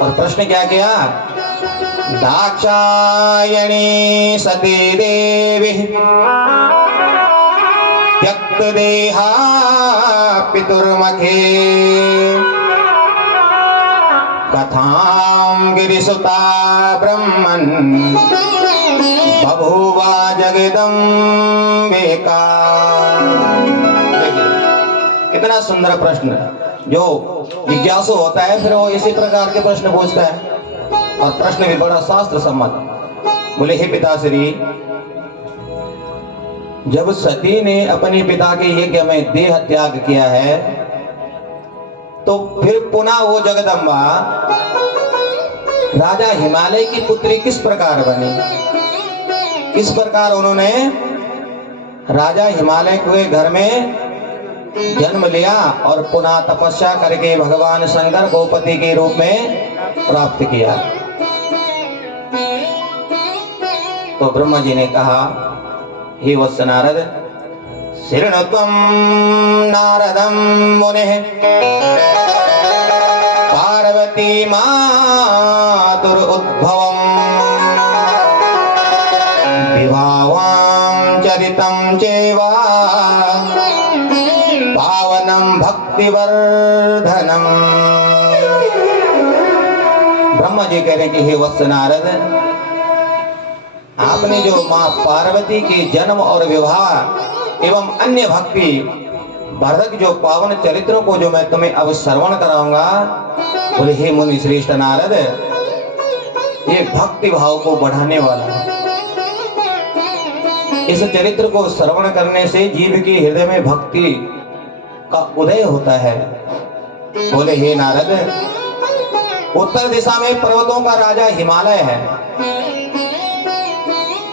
और प्रश्न क्या किया? दाक्षायणी सती देवी त्यक्त देहा पितुर्मखे कथां गिरिसुता ब्रह्मन् बभूवा जगदम्बिका। कितना सुंदर प्रश्न। जो जिज्ञासु होता है फिर वो इसी प्रकार के प्रश्न पूछता है, और प्रश्न भी बड़ा शास्त्र सम्मत। बोले हे पिताश्री, जब सती ने अपने पिता के यज्ञ में देह त्याग किया है तो फिर पुनः वो जगदम्बा राजा हिमालय की पुत्री किस प्रकार बनी? किस प्रकार उन्होंने राजा हिमालय के घर में जन्म लिया और पुनः तपस्या करके भगवान शंकर गोपति के रूप में प्राप्त किया? तो ब्रह्मा जी ने कहा, हे वत्स नारद, शृणु त्वं नारदं मुनिः पार्वती मातुरुद्भवम् विभावां चरितं चैव पावनं भक्तिवर्धनम्। ब्रह्मा जी कह रहे हैं कि हे वत्स नारद, आपने जो मां पार्वती के जन्म और विवाह एवं अन्य भक्ति वर्धक जो पावन चरित्रों को जो मैं तुम्हें अब श्रवण कराऊंगा, बोले हे मुनि श्रेष्ठ नारद, ये भक्ति भाव को बढ़ाने वाला है। इस चरित्र को श्रवण करने से जीव के हृदय में भक्ति का उदय होता है। बोले हे नारद, उत्तर दिशा में पर्वतों का राजा हिमालय है,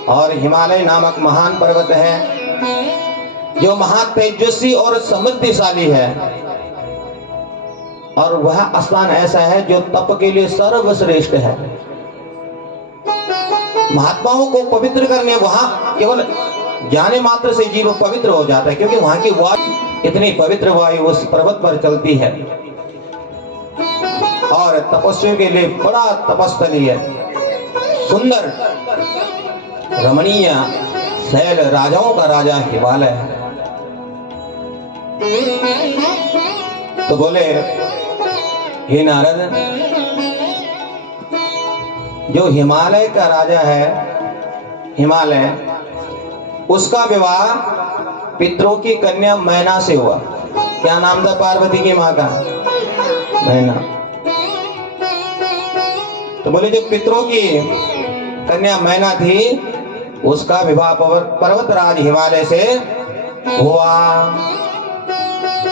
और हिमालय नामक महान पर्वत है जो महातेजस्वी और समृद्धिशाली है, और वह स्थान ऐसा है जो तप के लिए सर्वश्रेष्ठ है। महात्माओं को पवित्र करने वहां केवल जाने मात्र से जीव पवित्र हो जाता है, क्योंकि वहां की वायु इतनी पवित्र वायु उस पर्वत पर चलती है, और तपस्वियों के लिए बड़ा तपस्थली है। सुंदर रमणीय शैल राजाओं का राजा हिमालय है। तो बोले हे नारद, जो हिमालय का राजा है हिमालय, उसका विवाह पितरों की कन्या मैना से हुआ। क्या नाम था पार्वती की मां का? मैना। तो बोले जो पितरों की कन्या मैना थी उसका विवाह पर्वतराज हिमालय से हुआ।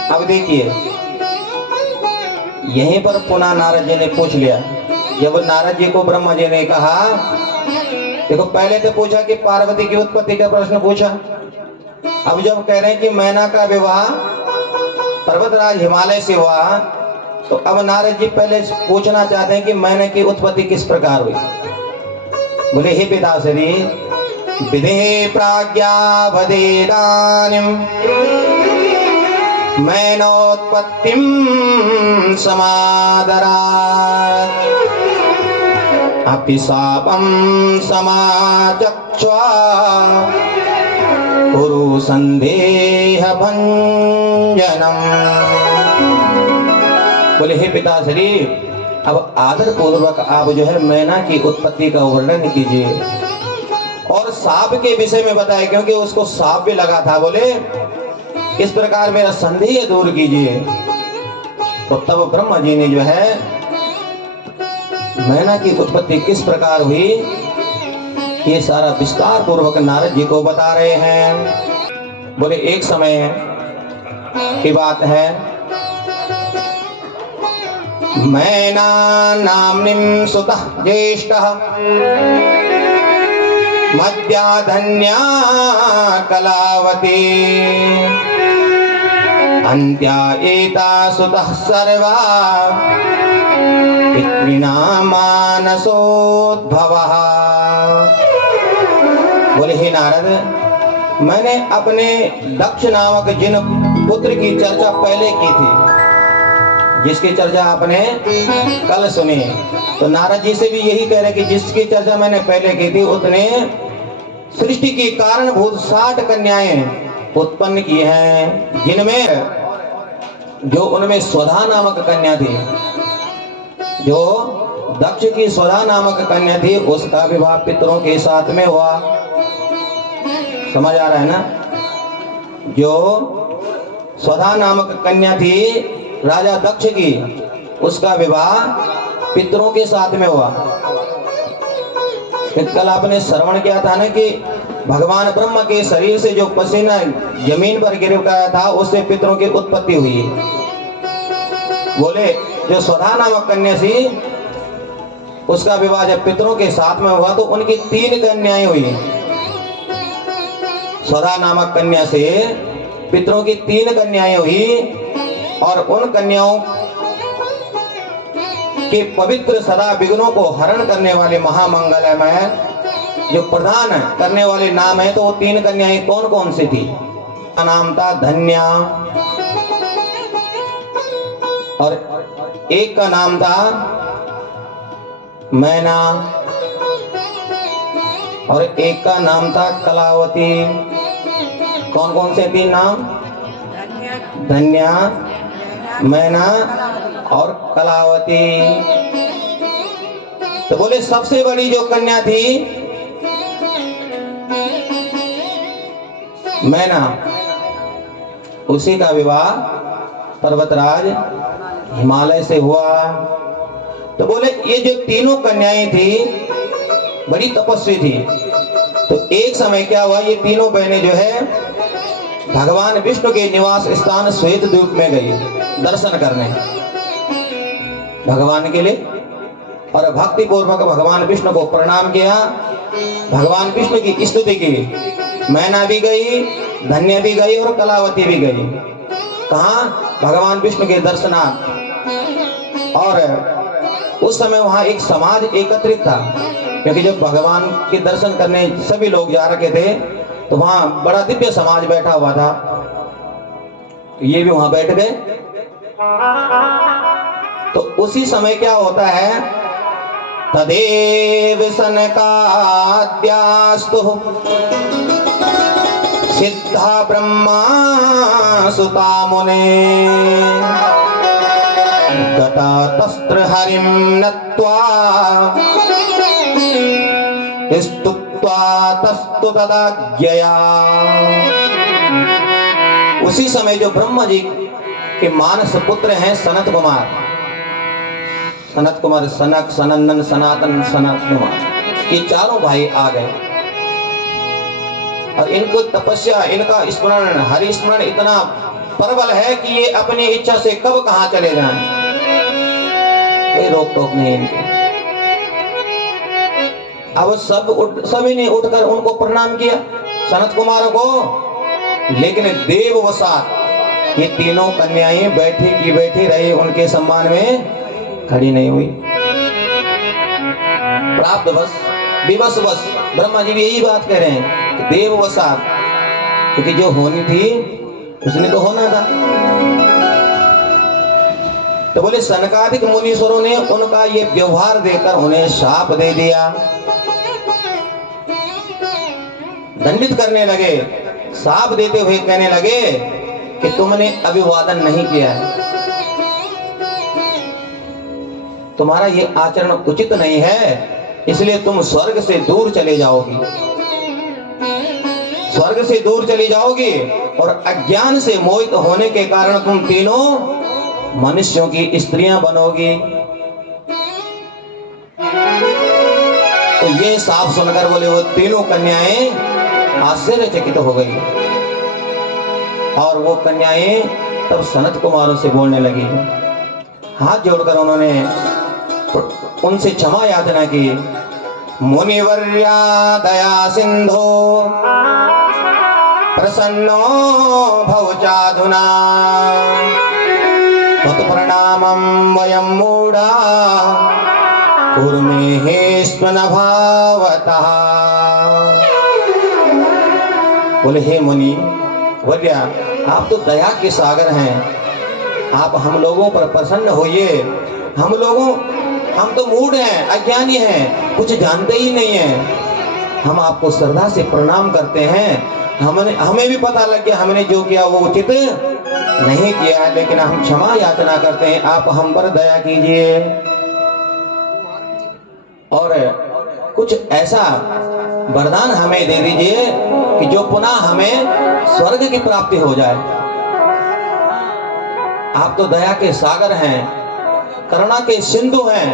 अब देखिए, यहीं पर पुनः नारद जी ने पूछ लिया। जब नारद जी को ब्रह्मा जी ने कहा, देखो पहले तो पूछा कि पार्वती की उत्पत्ति का प्रश्न पूछा, अब जब कह रहे हैं कि मैना का विवाह पर्वतराज हिमालय से हुआ, तो अब नारद जी पहले पूछना चाहते हैं कि मैना की उत्पत्ति किस प्रकार हुई। बोले हे पिताश्री, विधे प्राज्ञा वदेदानिं मैनोत्पत्तिं समादरात् अपिशापं समाचक्ष्वा कुरु संदेहभञ्जनम्। बोले हे पिताश्री, अब आदर पूर्वक आप जो है मैना की उत्पत्ति का वर्णन कीजिए, और साप के विषय में बताए, क्योंकि उसको साप भी लगा था। बोले इस प्रकार मेरा संदेह दूर कीजिए। तो तब ब्रह्मा जी ने जो है मैना की उत्पत्ति किस प्रकार हुई, ये सारा विस्तार पूर्वक नारद जी को बता रहे हैं। बोले एक समय की बात है, मैना नाम्नीं सुतः ज्येष्ठः मध्याधन्या कलावती अन्त्या एता सुतः सर्वा पितॄणां मानसोद्भवः। बोले हे नारद, मैंने अपने दक्ष नामक जिन पुत्र की चर्चा पहले की थी, जिसकी चर्चा आपने कल सुनी। तो नारद जी से भी यही कह रहे कि जिसकी चर्चा मैंने पहले की थी, उतने सृष्टि की कारणभूत 60 कन्याएं उत्पन्न की हैं, जिनमें जो उनमें स्वधा नामक कन्या थी, जो दक्ष की स्वधा नामक कन्या थी, उसका विवाह पितरों के साथ में हुआ। समझ आ रहा है ना? जो स्वधा नामक कन्या थी राजा दक्ष की, उसका विवाह पितरों के साथ में हुआ। कल आपने श्रवण किया था ना कि भगवान ब्रह्मा के शरीर से जो पसीना जमीन पर गिर गया था, उससे पितरों की उत्पत्ति हुई। बोले जो स्वधा नामक कन्या थी, उसका विवाह जब पितरों के साथ में हुआ तो उनकी 3 कन्याएं हुई। स्वधा नामक कन्या से पितरों की 3 कन्याएं हुई, और उन कन्याओं के पवित्र सदा विघ्नों को हरण करने वाले महामंगलमय जो प्रदान करने वाले नाम है, तो वो 3 कन्याएं कौन कौन सी थी? का नाम था धन्या, और एक का नाम था मैना, और एक का नाम था कलावती। कौन कौन से 3 नाम? धन्या, मैना और कलावती। तो बोले सबसे बड़ी जो कन्या थी मैना, उसी का विवाह पर्वतराज हिमालय से हुआ। तो बोले ये जो तीनों कन्याएं थी बड़ी तपस्वी थी। तो एक समय क्या हुआ, ये तीनों बहनें जो है भगवान विष्णु के निवास स्थान श्वेत द्वीप में गई दर्शन करने भगवान के लिए, और भक्ति पूर्वक भगवान विष्णु को प्रणाम किया, भगवान विष्णु की स्तुति की। मैना भी गई, धन्या भी गई और कलावती भी गई। कहाँ? भगवान विष्णु के दर्शनार्थ। और उस समय वहां एक समाज एकत्रित था, क्योंकि जब भगवान के दर्शन करने सभी लोग जा रखे थे, तो वहां बड़ा दिव्य समाज बैठा हुआ था। ये भी वहां बैठ गए। तो उसी समय क्या होता है, तदेव सनकाद्यास्तु सिद्धा ब्रह्मा सुता मुने गतातस्त्र हरिं नत्वा स्तुत्वा तस्तु तदाज्ञया। उसी समय जो ब्रह्मा जी के मानस पुत्र हैं सनत कुमार, सनक, सनंदन, सनातन, सनत कुमार, ये चारों भाई आ गए। और इनको तपस्या, इनका स्मरण, हरि स्मरण इतना प्रबल है कि ये अपनी इच्छा से कब कहां चले जाएं, कोई रोक टोक नहीं इनकी। अब सभी ने उठकर उनको प्रणाम किया सनत कुमार को, लेकिन देववसात ये तीनों कन्याएं बैठी की बैठी रही, उनके सम्मान में खड़ी नहीं हुई। प्राप्त बस विवश बस ब्रह्मा जी भी यही बात कह रहे हैं कि देववसात, क्योंकि जो होनी थी उसने तो होना था। तो बोले सनकादिक मुनीश्वरों ने उनका ये व्यवहार देकर उन्हें शाप दे दिया, दंडित करने लगे। शाप देते हुए कहने लगे कि तुमने अभिवादन नहीं किया है, तुम्हारा ये आचरण उचित नहीं है, इसलिए तुम स्वर्ग से दूर चले जाओगी, स्वर्ग से दूर चली जाओगी, और अज्ञान से मोहित होने के कारण तुम तीनों मनुष्यों की स्त्रियां बनोगी। तो ये साफ सुनकर बोले वो तीनों कन्याएं आश्चर्यचकित हो गई, और वो कन्याएं तब सनत कुमारों से बोलने लगी। हाथ जोड़कर उन्होंने उनसे क्षमा याचना की। मुनिवर्या दया सिंधो प्रसन्नो भवचाधुना तत्प्रणामं वयं मूढ़ा कुर्महे स्वनभावतः। बोले हे मुनि वर्या, आप तो दया के सागर हैं, आप हम लोगों पर प्रसन्न होइए। हम तो मूढ़ हैं, अज्ञानी हैं, कुछ जानते ही नहीं हैं। हम आपको श्रद्धा से प्रणाम करते हैं। हमें भी पता लग गया हमने जो किया वो उचित नहीं किया, लेकिन हम क्षमा याचना करते हैं, आप हम पर दया कीजिए और कुछ ऐसा वरदान हमें दे दीजिए कि जो पुनः हमें स्वर्ग की प्राप्ति हो जाए। आप तो दया के सागर हैं, करुणा के सिंधु हैं।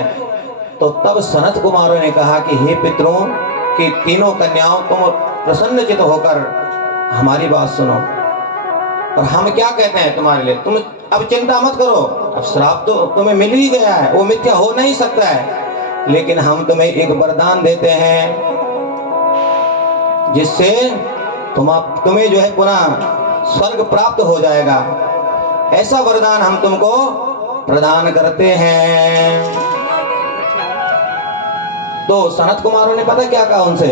तो तब सनत कुमारों ने कहा कि हे पितरों की तीनों कन्याओं, तुम प्रसन्नचित होकर हमारी बात सुनो और हम क्या कहते हैं तुम्हारे लिए। तुम अब चिंता मत करो, अब श्राप तो तुम्हें मिल ही गया है, वो मिथ्या हो नहीं सकता है, लेकिन हम तुम्हें एक वरदान देते हैं जिससे तुम्हें जो है पुनः स्वर्ग प्राप्त हो जाएगा। ऐसा वरदान हम तुमको प्रदान करते हैं। तो सनत कुमारों ने पता क्या कहा उनसे,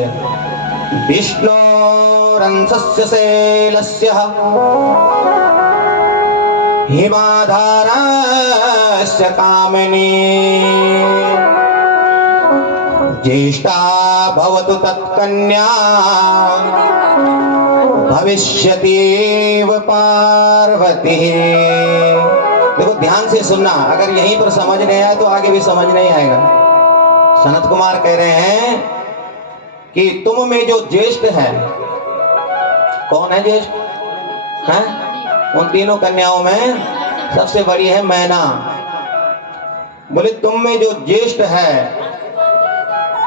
विष्णोरंसस्य शैलस्य हिमाधारस्य कामिनी ज्येष्ठा भवतु तत्कन्या भविष्यतीव पार्वती। देखो ध्यान से सुनना, अगर यहीं पर समझ नहीं आया तो आगे भी समझ नहीं आएगा। सनत कुमार कह रहे हैं कि तुम में जो ज्येष्ठ है, कौन है ज्येष्ठ है? उन तीनों कन्याओं में सबसे बड़ी है मैना। बोले तुम में जो ज्येष्ठ है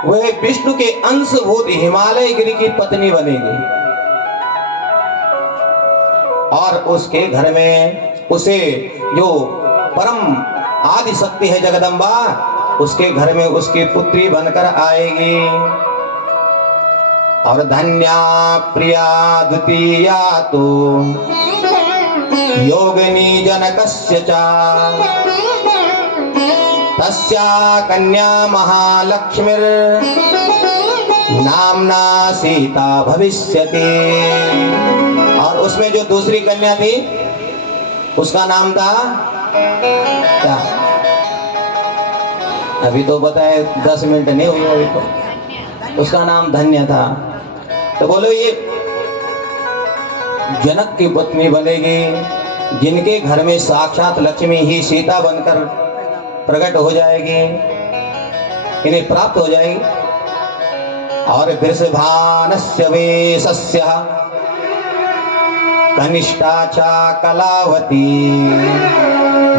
वह विष्णु के अंशभूत हिमालय गिरी की पत्नी बनेगी और उसके घर में उसे जो परम आदि शक्ति है जगदम्बा, उसके घर में उसकी पुत्री बनकर आएगी। और धन्या प्रिया द्वितीया तो योगिनी जनकस्य च तस्या कन्या महालक्ष्मीर नामना सीता भविष्यति। और उसमें जो दूसरी कन्या थी उसका नाम था क्या? अभी तो बताए 10 मिनट नहीं हुई, अभी तो उसका नाम धन्य था। तो बोलो ये जनक की पत्नी बनेगी, जिनके घर में साक्षात लक्ष्मी ही सीता बनकर प्रकट हो जाएगी, इन्हें प्राप्त हो जाएगी। और वृषभानस्य वेशस्य कनिष्ठा चा कलावती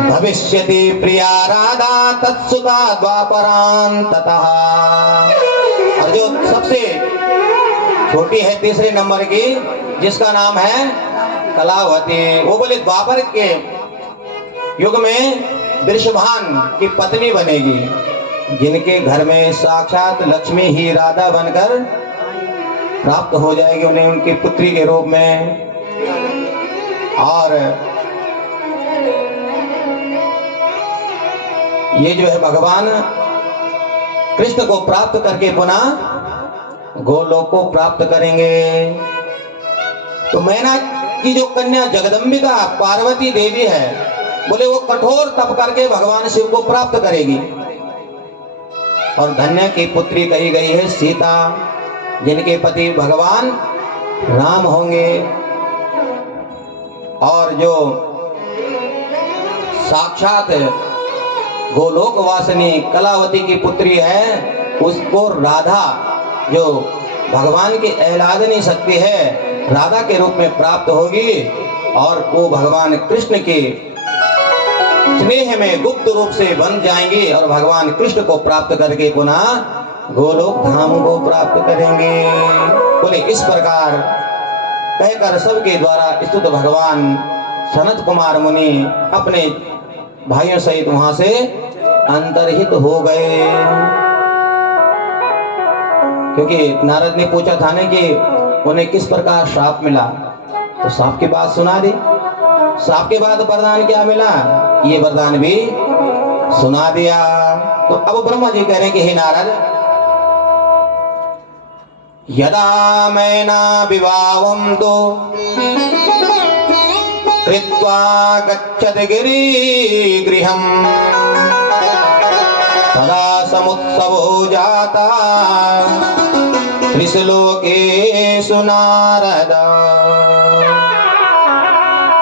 भविष्यति प्रिया राधा तत्सुता द्वापरांततः। और जो सबसे छोटी है तीसरे नंबर की, जिसका नाम है कलावती, वो बोले द्वापर के युग में वृषभान की पत्नी बनेगी, जिनके घर में साक्षात लक्ष्मी ही राधा बनकर प्राप्त हो जाएगी उन्हें उनकी पुत्री के रूप में। और ये जो है भगवान कृष्ण को प्राप्त करके पुनः गोलोक को प्राप्त करेंगे। तो मैना की जो कन्या जगदम्बिका पार्वती देवी है, बोले वो कठोर तप करके भगवान शिव को प्राप्त करेगी। और धन्य की पुत्री कही गई है सीता, जिनके पति भगवान राम होंगे। और जो साक्षात गोलोक वासिनी कलावती की पुत्री है, उसको राधा, जो भगवान की आह्लादनी शक्ति है, राधा के रूप में प्राप्त होगी। और वो भगवान कृष्ण के स्नेह में गुप्त रूप से बन जाएंगी और भगवान कृष्ण को प्राप्त करके पुनः गोलोक धाम को प्राप्त करेंगे। बोले इस प्रकार कहकर सबके द्वारा स्तुत भगवान सनत कुमार मुनि अपने भाइयों सहित वहां से अंतर्हित हो गए। क्योंकि नारद ने पूछा था ना कि उन्हें किस प्रकार श्राप मिला, तो श्राप की बात सुना दी। श्राप के बाद वरदान क्या मिला, ये वरदान भी सुना दिया। तो अब ब्रह्मा जी कह रहे हैं कि हे नारद, यदा मैना विवाहम तो कृत्वा गच्छत् गिरिगृहम् तदा समुत्सवो जाता त्रिशलोकेषु नारद।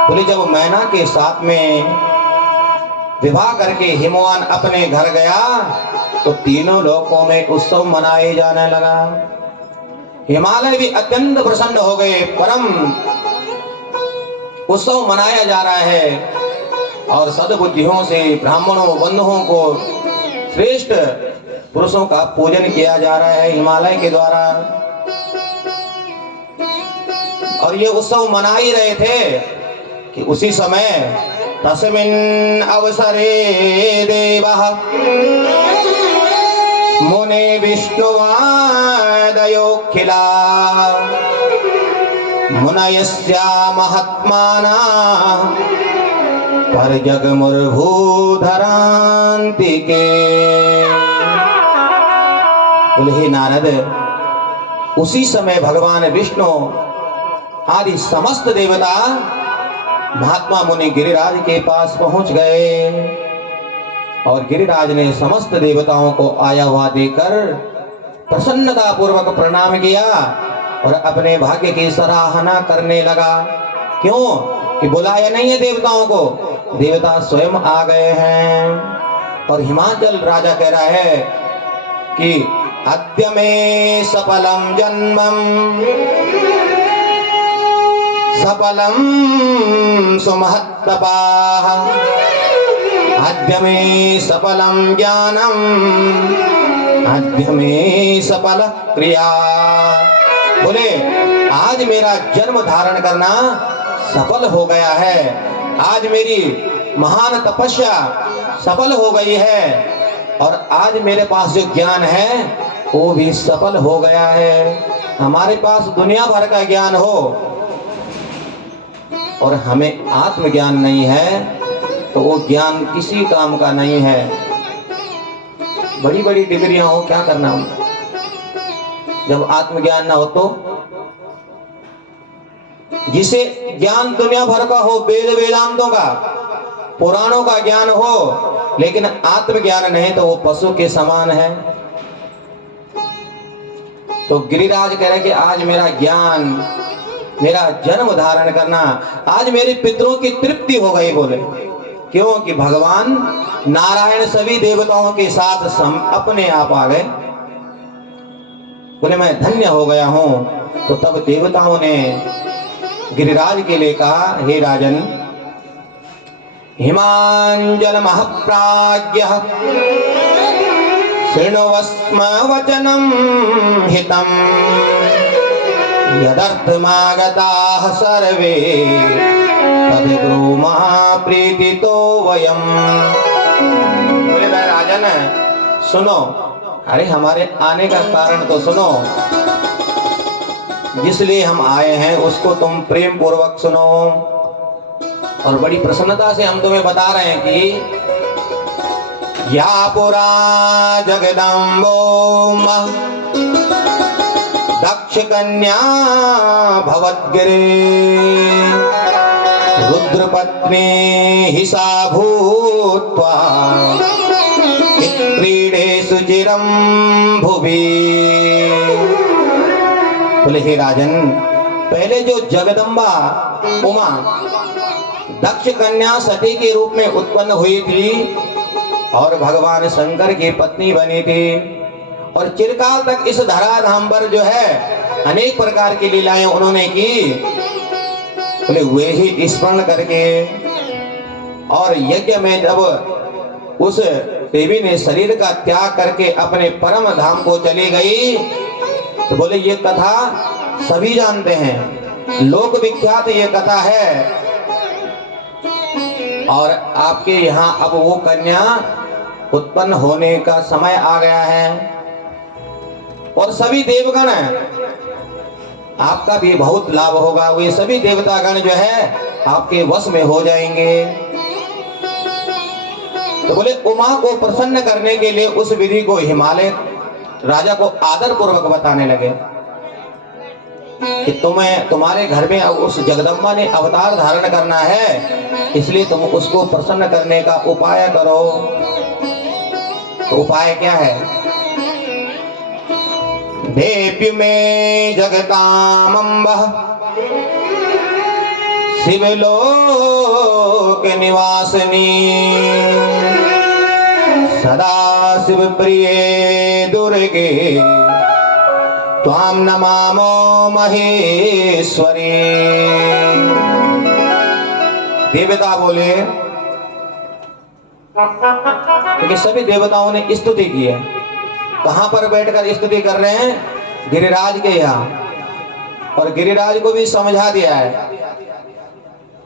बोले जब मैना के साथ में विवाह करके हिमवान अपने घर गया तो तीनों लोकों में उत्सव मनाए जाने लगा। हिमालय भी अत्यंत प्रसन्न हो गए, परम उत्सव मनाया जा रहा है और सद्बुद्धियों से ब्राह्मणों बंधुओं को श्रेष्ठ पुरुषों का पूजन किया जा रहा है हिमालय के द्वारा। और ये उत्सव मना ही रहे थे कि उसी समय तस्मिन् अवसरे देवः मुने विष्णुवादयोऽखिला मुनयस्या महात्माना परजगमुर्भूधरान्तिके। बोले हे नारद, उसी समय भगवान विष्णु आदि समस्त देवता महात्मा मुनि गिरिराज के पास पहुंच गए और गिरिराज ने समस्त देवताओं को आया हुआ देकर प्रसन्नता पूर्वक प्रणाम किया और अपने भाग्य की सराहना करने लगा। क्यों कि बुलाया नहीं है देवताओं को, देवता स्वयं आ गए हैं। और हिमाचल राजा कह रहा है कि अद्य मे सफलम जन्मम सफलम सुमहत्तपाः अद्य मे सफलम ज्ञानम अद्य मे सफल क्रिया। बोले आज मेरा जन्म धारण करना सफल हो गया है, आज मेरी महान तपस्या सफल हो गई है और आज मेरे पास जो ज्ञान है वो भी सफल हो गया है। हमारे पास दुनिया भर का ज्ञान हो और हमें आत्मज्ञान नहीं है तो वो ज्ञान किसी काम का नहीं है। बड़ी बड़ी डिग्रियां हो, क्या करना हो जब आत्मज्ञान ना हो तो। जिसे ज्ञान दुनिया भर का हो, वेद वेदांतों का पुराणों का ज्ञान हो, लेकिन आत्मज्ञान नहीं तो वो पशु के समान है। तो गिरिराज कह रहे कि आज मेरा ज्ञान, मेरा जन्म धारण करना, आज मेरे पितरों की तृप्ति हो गई। बोले क्यों कि भगवान नारायण सभी देवताओं के साथ अपने आप आ गए। बोले मैं धन्य हो गया हूं। तो तब देवताओं ने गिरिराज के लिए कहा, हे राजन, हिमांजल महाप्राज्ञः शृण्वस्म वचनं हितं यदर्थमागताः सर्वे तद्ब्रूमा प्रीतितो वयम्। बोले भाई राजन सुनो, अरे हमारे आने का कारण तो सुनो, जिसलिए हम आए हैं उसको तुम प्रेम पूर्वक सुनो। और बड़ी प्रसन्नता से हम तुम्हें बता रहे हैं कि या पुरा जगदम्बो दक्ष कन्या भवद्गिरे रुद्रपत्नी ही सा भूत्वा क्रीडेषु चिरं भुवि। बोले हे राजन, पहले जो जगदम्बा उमा दक्ष कन्या सती के रूप में उत्पन्न हुई थी और भगवान शंकर की पत्नी बनी थी और चिरकाल तक इस धराधाम पर जो है अनेक प्रकार की लीलाएं उन्होंने की। बोले वे ही स्मरण करके और यज्ञ में जब उस देवी ने शरीर का त्याग करके अपने परम धाम को चली गई तो बोले ये कथा सभी जानते हैं, लोक विख्यात ये कथा है। और आपके यहाँ अब वो कन्या उत्पन्न होने का समय आ गया है और सभी देवगण आपका भी बहुत लाभ होगा। वे सभी देवतागण जो है आपके वश में हो जाएंगे। तो बोले उमा को प्रसन्न करने के लिए उस विधि को हिमालय राजा को आदर पूर्वक बताने लगे। कि तुम्हारे घर में उस जगदम्बा ने अवतार धारण करना है, इसलिए तुम उसको प्रसन्न करने का उपाय करो। तो उपाय क्या है? देव्य में जगतामंबः शिवलोक निवासिनी सदा शिव प्रिये दुर्गे त्वां नमामो महेश्वरी। देवता बोले, क्योंकि सभी देवताओं ने स्तुति की है। कहां पर बैठकर स्तुति कर रहे हैं? गिरिराज के यहाँ। और गिरिराज को भी समझा दिया है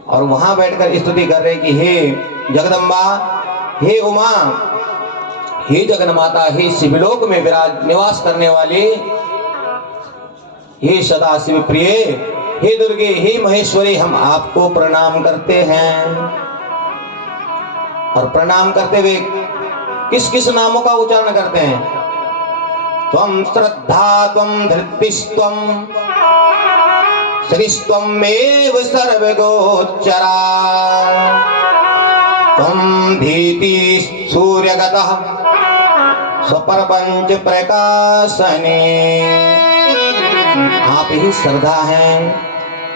और वहां बैठकर स्तुति कर रहे हैं कि हे जगदम्बा, हे उमा, हे जगन्माता, हे शिवलोक में विराज निवास करने वाली, हे सदा शिव प्रिय, हे दुर्गे, हे महेश्वरी, हम आपको प्रणाम करते हैं। और प्रणाम करते हुए किस किस नामों का उच्चारण करते हैं? त्वं श्रद्धा, त्वं धृतिस्त्वं श्रीस्त्वमेव सर्वगोचरा, त्वं धीति सूर्यगतः स्वप्रपंच प्रकाशने। आप ही श्रद्धा हैं,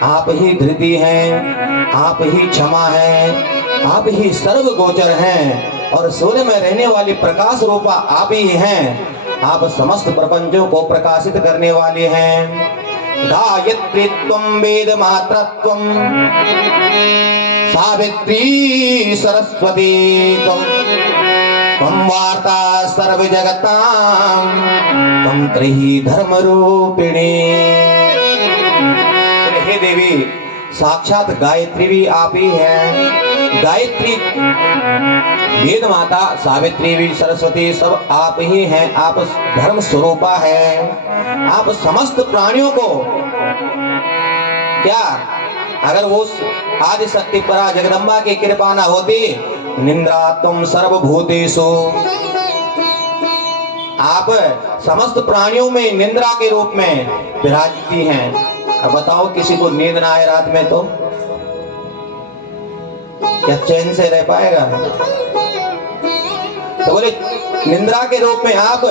आप ही धृति हैं, आप ही क्षमा हैं, आप ही सर्वगोचर हैं और सूर्य में रहने वाली प्रकाश रूपा आप ही हैं। आप समस्त प्रपंचों को प्रकाशित करने वाले हैं। गायत्री त्वं वेद मात्रत्वं सावित्री सरस्वती त्वं वार्ता सर्व जगतां त्वं त्रिही धर्म रूपिणी। हे देवी, साक्षात गायत्री भी आप ही हैं। गायत्री, वेद माता, सावित्री भी, सरस्वती सब आप ही हैं। आप धर्म स्वरूपा है। आप समस्त प्राणियों को क्या, अगर वो आदि शक्ति परा जगदम्बा की कृपा न होती, निंद्रा तुम सर्वभूतेषु, आप समस्त प्राणियों में निंद्रा के रूप में विराजती हैं। अब बताओ, किसी को नींद ना आए रात में तो क्या चैन से रह पाएगा? तो बोले निंद्रा के रूप में आप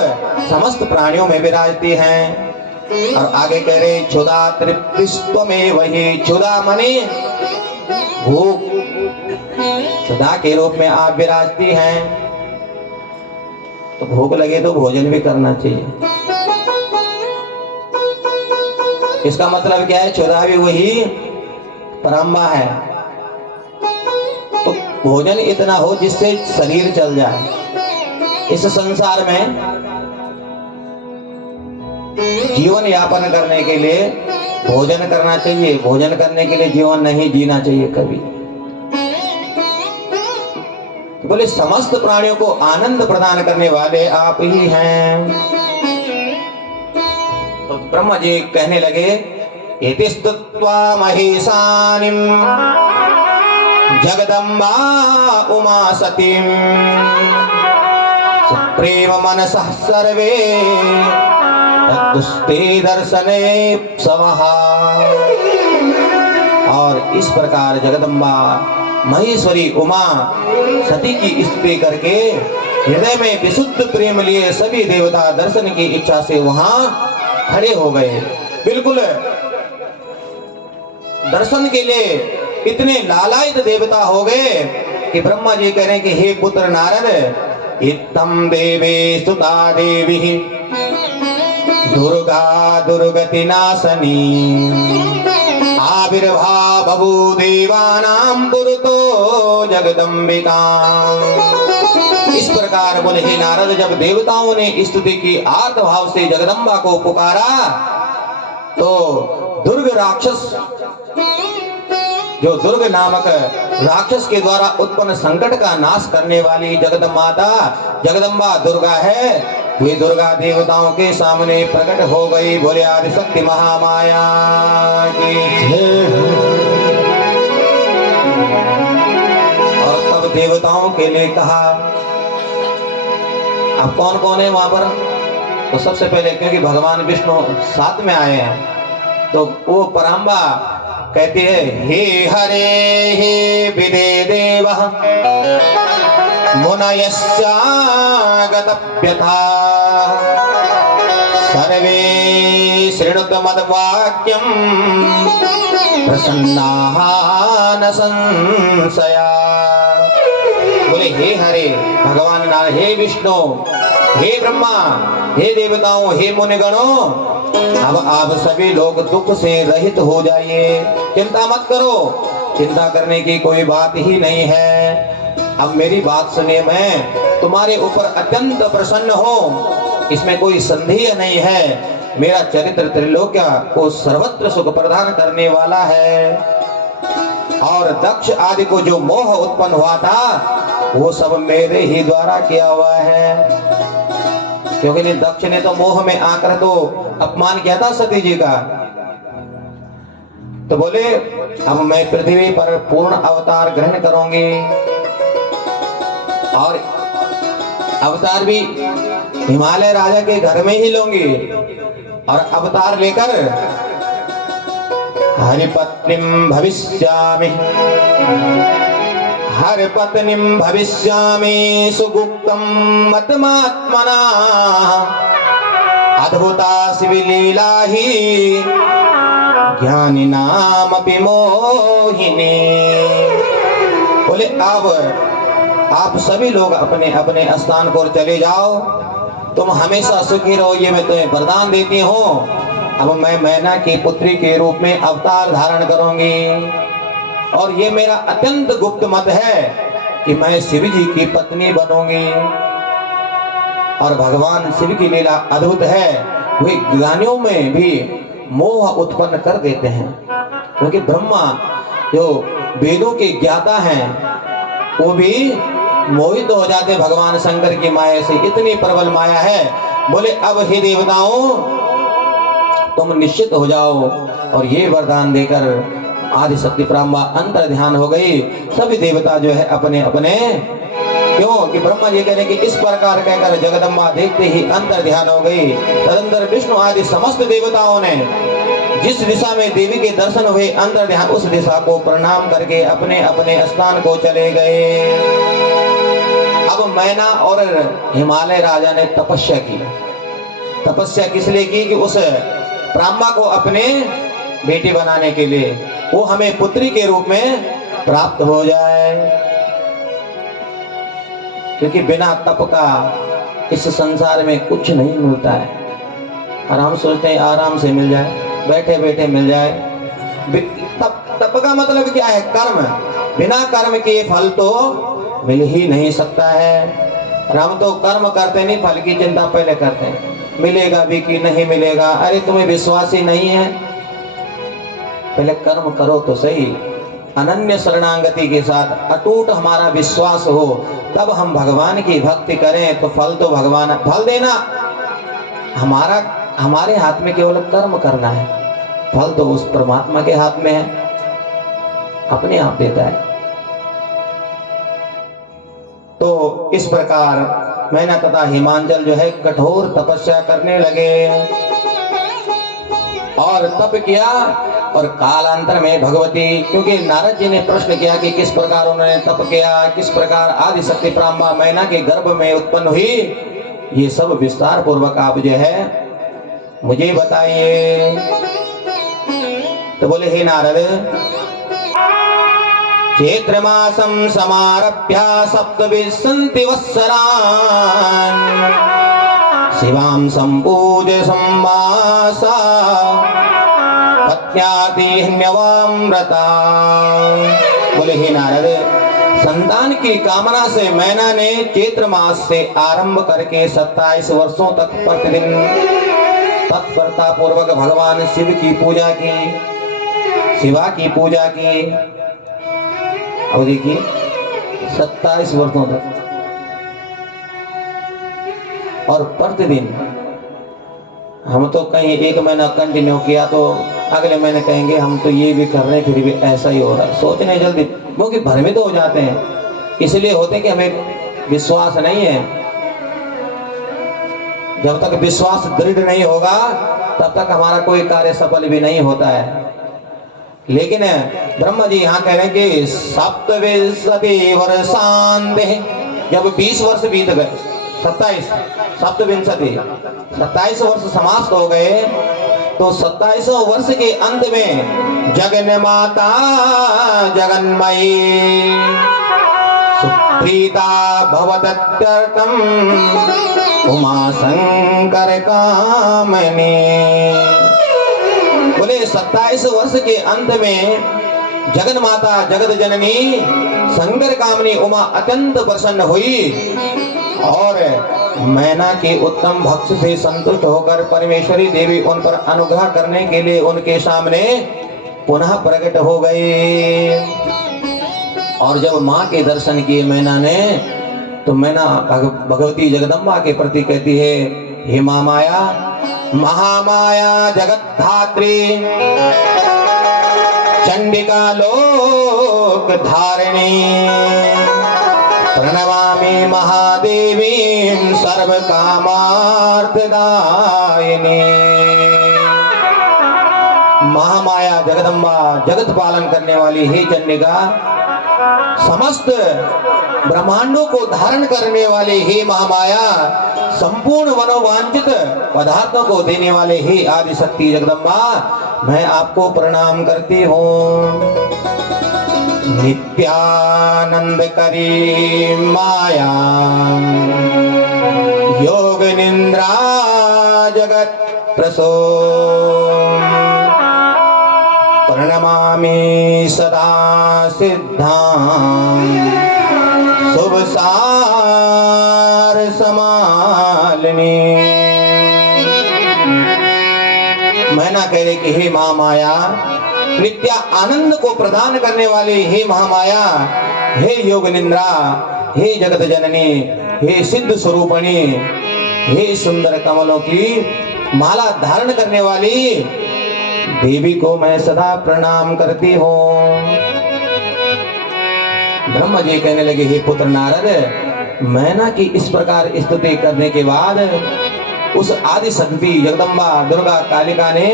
समस्त प्राणियों में विराजती हैं। और आगे कह रहे क्षुधा तृप्तिस्त्वमेव हि, क्षुधा मने भूख, क्षुधा के रूप में आप विराजती हैं। तो भूख लगे तो भोजन भी करना चाहिए। इसका मतलब क्या है? क्षुधा भी वही परम्बा है। तो भोजन इतना हो जिससे शरीर चल जाए। इस संसार में जीवन यापन करने के लिए भोजन करना चाहिए। भोजन करने के लिए जीवन नहीं जीना चाहिए कभी। तो बोले समस्त प्राणियों को आनंद प्रदान करने वाले आप ही हैं। तो ब्रह्मा जी कहने लगे, इति स्तुत्वा महेशानिम जगदम्बा उमा सतीम सुप्रेम मनसः सर्वे तत्तुस्ते दर्शने समहा। और इस प्रकार जगदम्बा महेश्वरी उमा सती की स्तुति करके हृदय में विशुद्ध प्रेम लिए सभी देवता दर्शन की इच्छा से वहां खड़े हो गए। बिल्कुल दर्शन के लिए इतने लालायित देवता हो गए कि ब्रह्मा जी कह रहे हैं कि हे पुत्र नारद, इत्थं देवे सुता देवी दुर्गा दुर्गति नाशनी आविर्भाव बभू देवानां पुरतो जगदम्बिका। इस प्रकार बोले हे नारद, जब देवताओं ने स्तुति की आर्त भाव से जगदम्बा को पुकारा तो दुर्ग राक्षस, जो दुर्ग नामक राक्षस के द्वारा उत्पन्न संकट का नाश करने वाली जगदम्बा दुर्गा है, वे दुर्गा देवताओं के सामने प्रकट हो गई। बोले आदि शक्ति महामाया की जय। और तब देवताओं के लिए कहा, अब कौन कौन है वहां पर? तो सबसे पहले, क्योंकि भगवान विष्णु साथ में आए हैं, तो वो पराम्बा कहती है, हे हरे हे विदे देव मुनयश्चागतव्यथा सर्वे शृणुत मद्वाक्यं प्रसन्नाः न संशया। बोले हे हरे भगवान नारायण, हे विष्णु, हे ब्रह्मा, हे देवताओं, हे मुनिगणों, अब आप सभी लोग दुख से रहित हो जाइए, चिंता मत करो, चिंता करने की कोई बात ही नहीं है। अब मेरी बात सुनिए, मैं तुम्हारे ऊपर अत्यंत प्रसन्न हूँ, इसमें कोई संदेह नहीं है। मेरा चरित्र त्रिलोक्य को सर्वत्र सुख प्रदान करने वाला है, और दक्ष आदि को जो मोह उत्पन्न हुआ था वो सब मेरे ही द्वारा किया हुआ है, क्योंकि दक्ष ने तो मोह में आकर तो अपमान किया था सती जी का। तो बोले अब मैं पृथ्वी पर पूर्ण अवतार ग्रहण करूंगी, और अवतार भी हिमालय राजा के घर में ही लूंगी, और अवतार लेकर हरिपत्नीं भविष्यामि, हरिपत्नीं भविष्यामि सुगुप्तं मत्मात्मना अद्भुता शिवलीला ही ज्ञानिनामपि मोहिनी। बोले अब आप सभी लोग अपने अपने स्थान पर चले जाओ, तुम हमेशा सुखी रहो, ये मैं तुम्हें वरदान देती हूँ। अब मैं मैना की पुत्री के रूप में अवतार धारण करूंगी, और ये मेरा अत्यंत गुप्त मत है कि मैं शिव जी की पत्नी बनूंगी। और भगवान शिव की लीला अद्भुत है, वे ज्ञानियों में भी मोह उत्पन्न कर देते हैं, क्योंकि ब्रह्मा जो वेदों के ज्ञाता हैं वो भी मोहित हो जाते भगवान शंकर की माया से, इतनी प्रबल माया है। बोले अब हे देवताओं तुम निश्चित हो जाओ, और ये वरदान देकर आदि शक्ति पराम्बा अंतर ध्यान हो गई। सभी देवता जो है अपने अपने, क्यों कि ब्रह्मा जी कहने कि इस प्रकार कहकर जगदम्बा देखते ही अंतर ध्यान हो गई। तदंतर विष्णु आदि समस्त देवताओं ने जिस दिशा में देवी के दर्शन हुए अंतर ध्यान, उस दिशा को प्रणाम करके अपने अपने स्थान को चले गए। अब मैना और हिमालय राजा ने तपस्या की। तपस्या किस लिए की कि उस पराम्बा को अपने बेटी बनाने के लिए, वो हमें पुत्री के रूप में प्राप्त हो जाए, क्योंकि बिना तप का इस संसार में कुछ नहीं मिलता है। आराम सोचते हैं आराम से मिल जाए, बैठे बैठे मिल जाए। तप का मतलब क्या है? कर्म। बिना कर्म के फल तो मिल ही नहीं सकता है। हम तो कर्म करते नहीं, फल की चिंता पहले करते हैं, मिलेगा भी कि नहीं मिलेगा। अरे तुम्हें विश्वास ही नहीं है, पहले कर्म करो तो सही। अनन्य शरणागति के साथ अटूट हमारा विश्वास हो, तब हम भगवान की भक्ति करें तो फल तो भगवान फल देना। हमारे हाथ में केवल कर्म करना है, फल तो उस परमात्मा के हाथ में है, अपने आप देता है। तो इस प्रकार मैना तथा हिमांचल जो है कठोर तपस्या करने लगे और तप किया। और कालांतर में भगवती, क्योंकि नारद जी ने प्रश्न किया कि किस प्रकार उन्होंने तप किया, किस प्रकार आदि शक्ति पराम्बा मैना के गर्भ में उत्पन्न हुई, ये सब विस्तार पूर्वक आप जो है मुझे बताइए। तो बोले हे नारद, चैत्रमासं समारभ्य सप्तविंशति वत्सरान् शिवां सम्पूज्य सम्मासा पत्न्यातिह्न्यवामृता। बोले हे नारद, संतान की कामना से मैना ने चैत्र मास से आरंभ करके 27 वर्षों तक प्रतिदिन तत्परता पूर्वक भगवान शिव की पूजा की, शिवा की पूजा की। अब देखिए 27 वर्षों तक, और प्रतिदिन हम तो कहीं एक महीना कंटिन्यू किया तो अगले महीने कहेंगे हम तो ये भी कर रहे हैं, फिर भी ऐसा ही हो रहा है। सोचने जल्दी, क्योंकि भ्रमित हो जाते हैं, इसलिए होते हैं कि हमें विश्वास नहीं है। जब तक विश्वास दृढ़ नहीं होगा तब तक हमारा कोई कार्य सफल भी नहीं होता है। लेकिन ब्रह्मा जी यहाँ कह रहे हैं कि सप्तविंशति वर्षांते, जब 20 वर्ष बीत गए, 27 सप्तविंशति 27 वर्ष समाप्त हो गए, तो 27वें वर्ष के अंत में जगन माता जगन्मयी सुप्रीता भवदत्यर्थम उमा शंकर कामने। बोले 27 वर्ष के अंत में जगन माता जगत जननी शंकर कामनी उमा अत्यंत प्रसन्न हुई और मैना के उत्तम भक्त से संतुष्ट होकर परमेश्वरी देवी उन पर अनुग्रह करने के लिए उनके सामने पुनः प्रकट हो गए। और जब माँ के दर्शन किए मैना ने, तो मैना भगवती जगदम्बा के प्रति कहती है, हे माँ माया, महामाया जगत धात्री चंडिका लोक धारिणी, प्रणमामि महादेवी सर्व कामार्थदायिनी। महामाया जगदम्बा जगत पालन करने वाली हे चंडिका, समस्त ब्रह्मांडों को धारण करने वाले हे महामाया, संपूर्ण मनोवांछित पदार्थों को देने वाले हे आदि शक्ति जगदम्बा, मैं आपको प्रणाम करती हूँ। नित्यानंद करी माया योग निद्रा जगत प्रसो, प्रणमामि सदा सिद्धां शुभ सार समालिनी। मैना कह रही कि हे महामाया, नित्य आनंद को प्रदान करने वाले हे महामाया, हे योग निद्रा, हे जगत जननी, हे सिद्ध स्वरूपणी, हे सुंदर कमलों की माला धारण करने वाली देवी को मैं सदा प्रणाम करती हूँ। ब्रह्मा जी कहने लगे, हे पुत्र नारद, मैना की इस प्रकार स्तुति करने के बाद उस आदि शक्ति जगदम्बा दुर्गा कालिका ने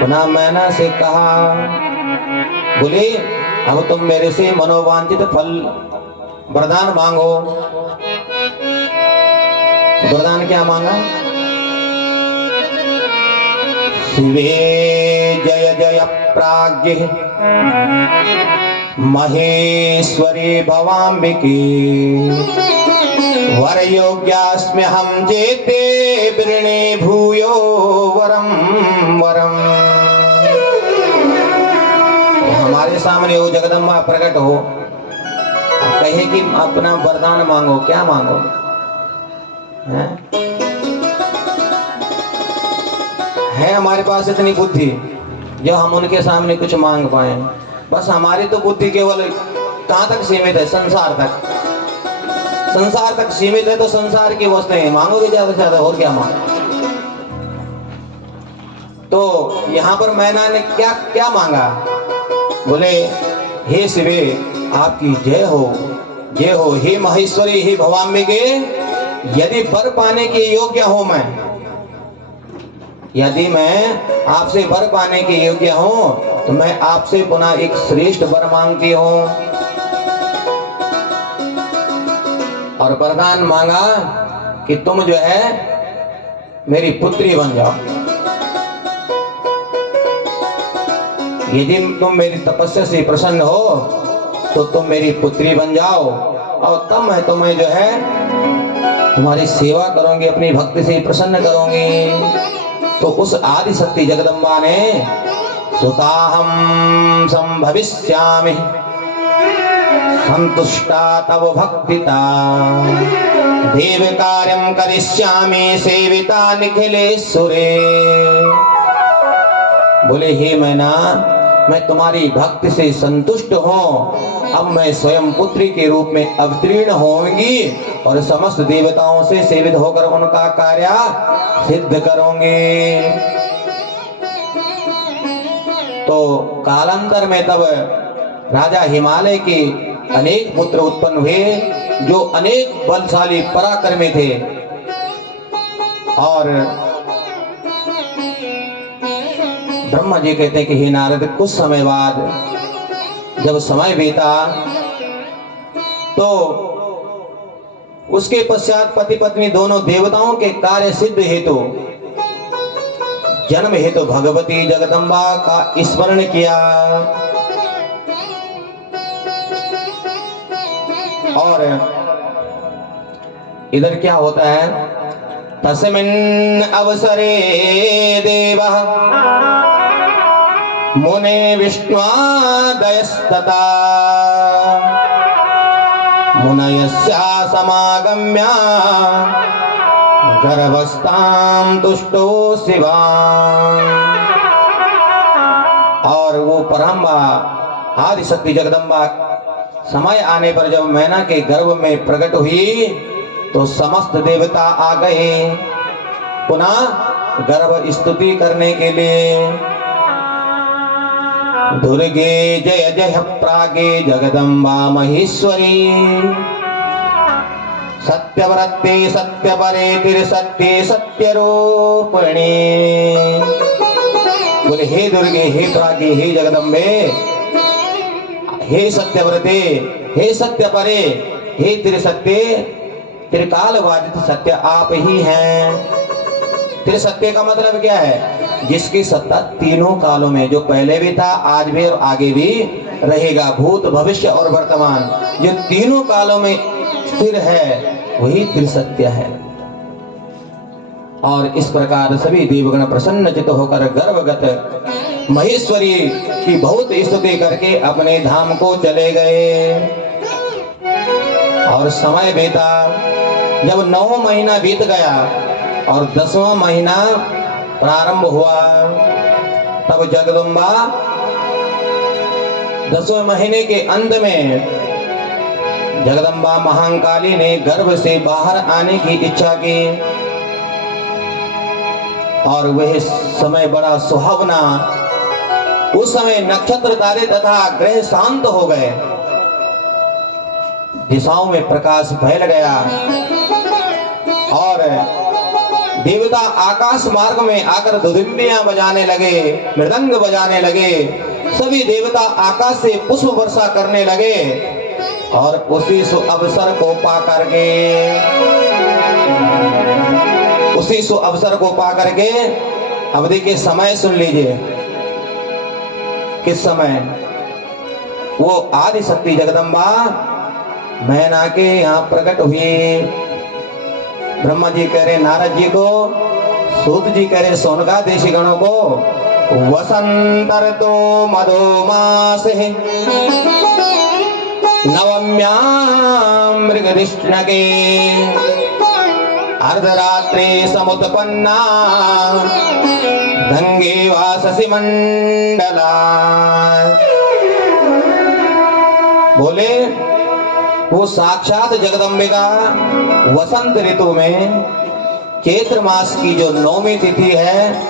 पुनः मैना से कहा, बोले अब तुम मेरे से मनोवांछित फल वरदान मांगो। वरदान क्या मांगा? शिवे जय जय प्राज्ञ महेश्वरी भवाम्बिके, वर योग्यास्म्यहं चेते वृणे भूयो वरम वरम। हमारे सामने वो जगदम्बा प्रकट हो, कहे कि अपना वरदान मांगो। क्या मांगो? है हमारे पास इतनी बुद्धि जो हम उनके सामने कुछ मांग पाए? बस हमारी तो बुद्धि केवल कहाँ तक सीमित है? संसार तक। संसार तक सीमित है, तो संसार की वस्तुएं मांगोगे ज्यादा से ज्यादा, और क्या मांगो? तो यहाँ पर मैना ने क्या क्या मांगा? बोले, हे शिवे आपकी जय हो, जय हो। हे महेश्वरी, हे भवाम्बिके, यदि वर पाने के योग्य हो मैं, यदि मैं आपसे वर पाने के योग्य हूं, तो मैं आपसे पुनः एक श्रेष्ठ वर मांगती हूं। और वरदान मांगा कि तुम जो है मेरी पुत्री बन जाओ। यदि तुम मेरी तपस्या से प्रसन्न हो तो तुम मेरी पुत्री बन जाओ, और तब मैं तुम्हें जो है तुम्हारी सेवा करूंगी, अपनी भक्ति से प्रसन्न करूंगी। तो उस आदि शक्ति जगदम्बा ने सुताहं संभविष्यामि संतुष्टा तव भक्तिता, देव कार्यं करिष्यामि सेविता निखिलेश्वरे। बोले, हे मैना, मैं तुम्हारी भक्ति से संतुष्ट हूँ। अब मैं स्वयं पुत्री के रूप में अवतीर्ण होंगी और समस्त देवताओं से सेवित होकर उनका कार्य सिद्ध करूंगी। तो कालांतर में तब राजा हिमालय के अनेक पुत्र उत्पन्न हुए, जो अनेक बलशाली पराक्रमी थे। और ब्रह्मा जी कहते हैं कि हे नारद, कुछ समय बाद जब समय बीता तो उसके पश्चात पति पत्नी दोनों देवताओं के कार्य सिद्ध हेतु जन्म हेतु भगवती जगदम्बा का स्मरण किया और इधर क्या होता है, तस्मिन् अवसरे देवः मुने विष्णुआदयस्तथा मुनयस्या समागम्य गर्भस्तां तुष्टो शिवाम्। और वो परम्बा आदि शक्ति जगदम्बा समय आने पर जब मैना के गर्भ में प्रकट हुई तो समस्त देवता आ गए पुनः गर्भ स्तुति करने के लिए। दुर्गे जय जय प्रागे जगदम्बा महेश्वरी, सत्यव्रते सत्यपरे तिरसत्ये सत्यरूपिणी। बोले हे दुर्गे, हे प्रागे, हे जगदम्बे, हे सत्यव्रते, हे सत्यपरे, हे तिरसत्ये, त्रिकाल वादित सत्य आप ही हैं। त्रिसत्य का मतलब क्या है, जिसकी सत्ता तीनों कालों में, जो पहले भी था, आज भी और आगे भी रहेगा, भूत भविष्य और वर्तमान, जो तीनों कालों में स्थिर है वही त्रिसत्य है। और इस प्रकार सभी देवगण प्रसन्नचित्त होकर गर्भगत महेश्वरी की बहुत स्तुति करके अपने धाम को चले गए। और समय बीता, जब 9 महीना बीत गया और 10वां महीना प्रारंभ हुआ, तब जगदम्बा 10वें महीने के अंत में जगदम्बा महाकाली ने गर्भ से बाहर आने की इच्छा की और वह समय बड़ा सुहावना, उस समय नक्षत्र तारे तथा ग्रह शांत हो गए, दिशाओं में प्रकाश फैल गया और देवता आकाश मार्ग में आकर दुदुम्बियां बजाने लगे, मृदंग बजाने लगे, सभी देवता आकाश से पुष्प वर्षा करने लगे। और उसी अवसर को पा करके अब देखिए समय सुन लीजिए, किस समय वो आदि शक्ति जगदम्बा मैना के यहाँ प्रकट हुई। ब्रह्मा जी कह रहे नारद जी को, सूत जी कह रहे सोनका देशी गणों को, वसंतर तो मधो मास है नवम्यां मृगधिष्णके अर्धरात्रे समुत्पन्ना गंगे वाससि मंडला। बोले वो साक्षात जगदम्बिका वसंत ऋतु में चैत्र मास की जो 9वीं तिथि है,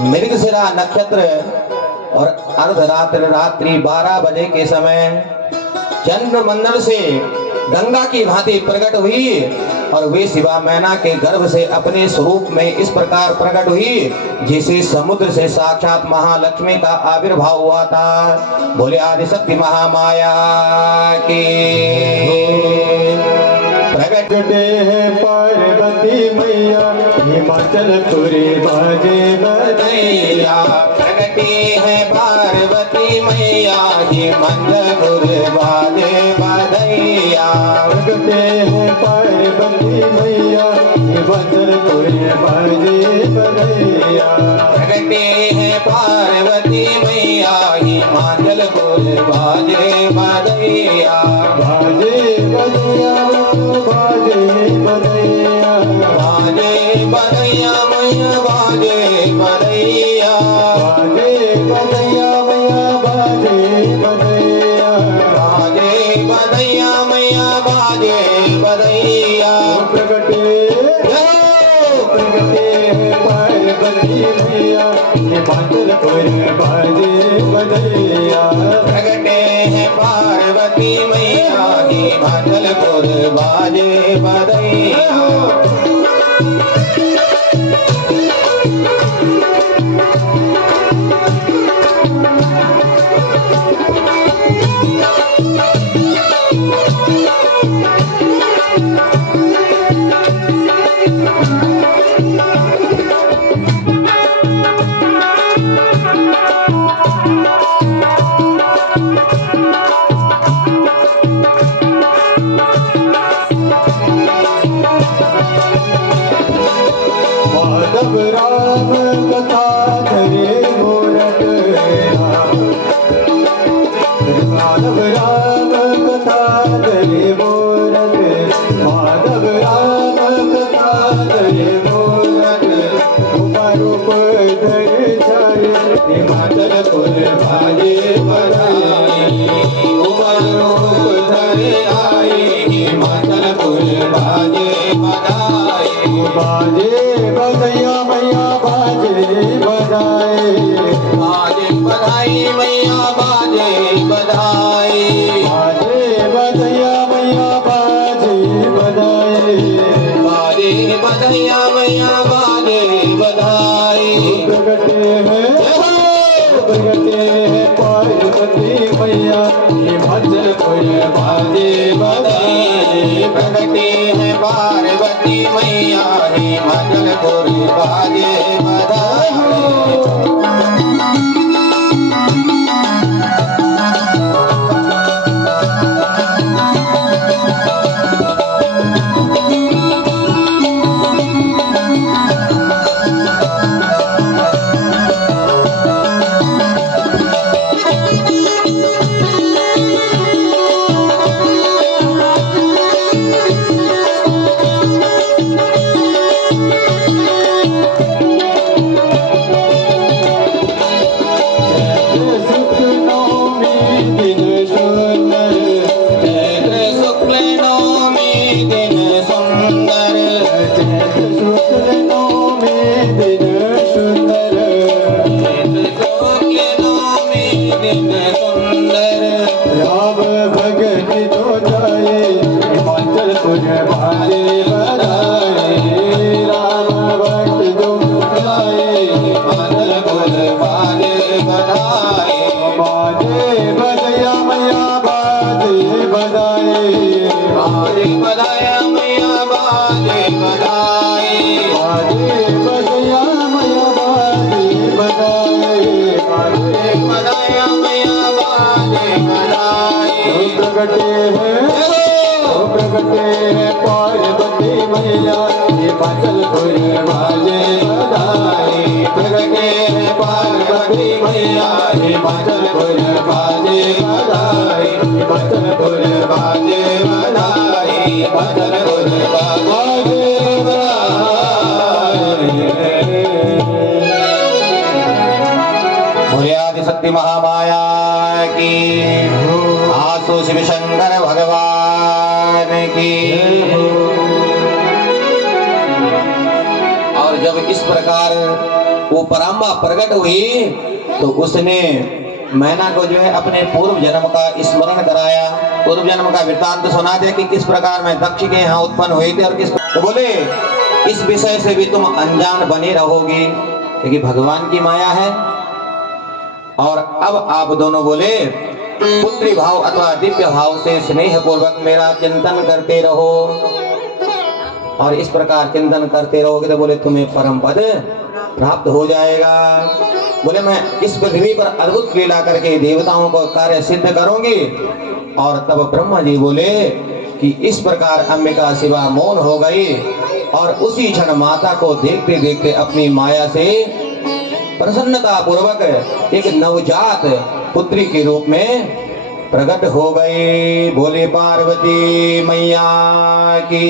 मृगशिरा नक्षत्र और अर्धरात्रि रात्रि 12 बजे के समय चंद्र मंडल से गंगा की भांति प्रकट हुई और वे शिवा मैना के गर्भ से अपने स्वरूप में इस प्रकार प्रकट हुई जैसे समुद्र से साक्षात महालक्ष्मी का आविर्भाव हुआ था। बोले आदि शक्ति महामाया की प्रकटे है पार्वती मैया, हिमाचलपुरी बाजे बधैया। प्रकटे है पार्वती मैया, हिमाचलपुर बाजे बधैया। प्रकटे है पार्वती मैया, हिमाचलपुरी बाजे बधैया। प्रकटे है पार्वती मैया, हिमाचलपुर बाजे बधैया। बाजे बधैया, बाजे बधैया, बाजे बधैया मैया, बाजे बधैया। बाजे बधैया मैया, बाजे बधैया। बाजे बधैया मैया, बाजे बधैया। प्रकटे है पार्वती मैया, हिमाचलपुर बाजे बधैया। प्रकटे है पार्वती मैया, हिमाचलपुर बाजे बधैया। माधव राम कथा धरे मूरत माधव राम कथा धरे मूरत माधव राम कथा धरे मूरत रूप धर जाए हिमाचल पुर भाजे बधाई रूप धर आए हिमाचल पुर भाजे बधाई बाजे बधैया मैया बाजे बधाई बाजे बधाई मैया बाजे बधाई बाजे बधैया मैया बाजे बधाई बाजे बधाइया मैया बाजे बधाई प्रगटे हैं पार्वती मैया हिमाचल पुर बाजे बधाई प्रगटे है पार्वती मैया हिमाचल पुर बाजे बधाई सुख नौमी दिन सुंदर चैत्र शुक्ल नवमी दिन सुंदर शुक्ल नौमी दिन सुंदर चैत्र शुक्ल नवमी दिन सुंदर राम भगत तो जाए हिमाचल पुर भाजे बधाई राम भक्त जो जाए हिमाचल पुर बाजे बधाई बाजे बधैया मैया बाजे बधाई बाजे बधाया मैया बाजे बधाई बाजे बधैया मैया बाजे बधाई बाजे बधाया मैया बाजे बधाई प्रगटे हैं पार्वती मैया हिमाचल पुर बाजे बधाई प्रगटे है पार्वती मैया हिमाचल पुर बाजे बधाई हिमाचल पुर बाजे बधाई हिमाचल पुर बाजे बधाई बोले आदि शक्ति महामाया की आसु शिव शंकर भगवान की। और जब इस प्रकार वो पराम्बा प्रकट हुई तो उसने मैना को जो है अपने पूर्व जन्म का स्मरण कराया, पूर्व जन्म का वृत्तांत सुना दिया कि किस प्रकार में दक्ष के यहाँ उत्पन्न हुए थे और किस तो बोले इस विषय से भी तुम अनजान बने रहोगे क्योंकि भगवान की माया है। और अब आप दोनों बोले पुत्री भाव अथवा दिव्य भाव से स्नेह पूर्वक मेरा चिंतन करते रहो और इस प्रकार चिंतन करते रहोगे तो बोले तुम्हें परम पद प्राप्त हो जाएगा। बोले मैं इस पृथ्वी पर अद्भुत लीला करके देवताओं को कार्य सिद्ध करूंगी। और तब ब्रह्मा जी बोले कि इस प्रकार अंबिका शिवा मौन हो गई और उसी क्षण माता को देखते देखते अपनी माया से प्रसन्नता पूर्वक एक नवजात पुत्री के रूप में प्रकट हो गई। बोले पार्वती मैया की।